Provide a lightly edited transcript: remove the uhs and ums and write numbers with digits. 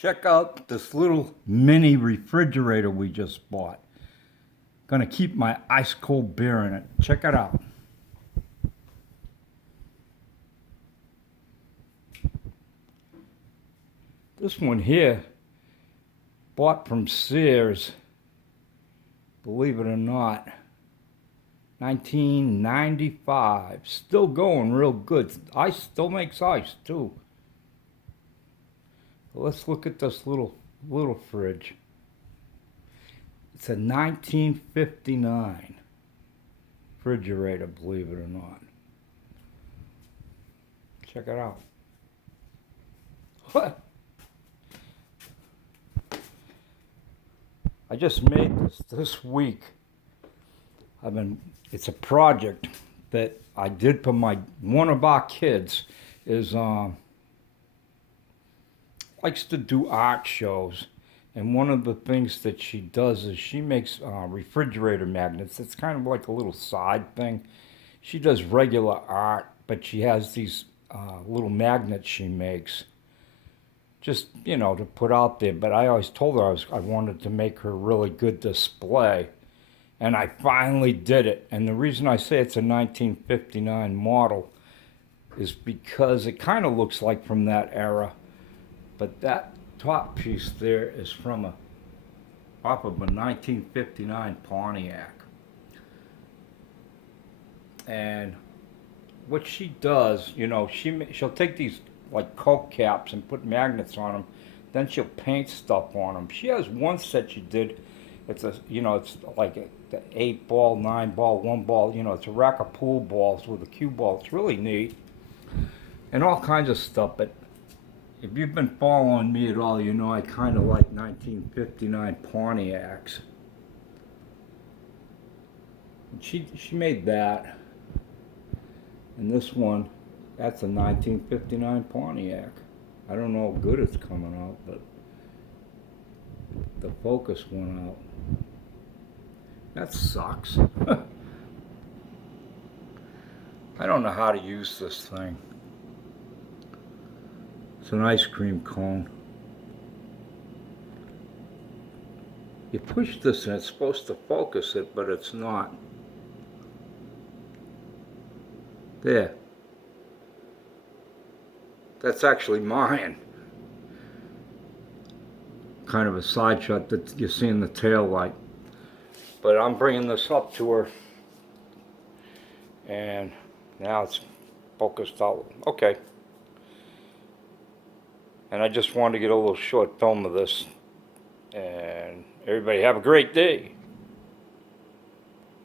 Check out this little mini refrigerator we just bought. Gonna keep my ice cold beer in it. Check it out. This one here, bought from Sears, believe it or not, 1995. Still going real good. Ice still makes ice too. Let's look at this little fridge. It's a 1959 refrigerator, believe it or not. Check it out. What? I just made this week. It's a project that I did for one of our kids is likes to do art shows, and one of the things that she does is she makes refrigerator magnets. It's kind of like a little side thing. She does regular art, but she has these little magnets she makes, just to put out there. But I always told her I wanted to make her a really good display, and I finally did it. And the reason I say it's a 1959 model is because it kind of looks like from that era. But that top piece there is off of a 1959 Pontiac. And what she does, she'll take these like Coke caps and put magnets on them. Then she'll paint stuff on them. She has one set she did. It's it's like the 8-ball, 9-ball, 1-ball. It's a rack of pool balls with a cue ball. It's really neat, and all kinds of stuff. But if you've been following me at all, I kind of like 1959 Pontiacs. And she made that. And this one, that's a 1959 Pontiac. I don't know how good it's coming out, but the focus went out. That sucks. I don't know how to use this thing. It's an ice cream cone. You push this and it's supposed to focus it, but it's not. There. That's actually mine. Kind of a side shot that you see in the tail light. But I'm bringing this up to her, and now it's focused out. Okay. And I just wanted to get a little short film of this. And everybody have a great day.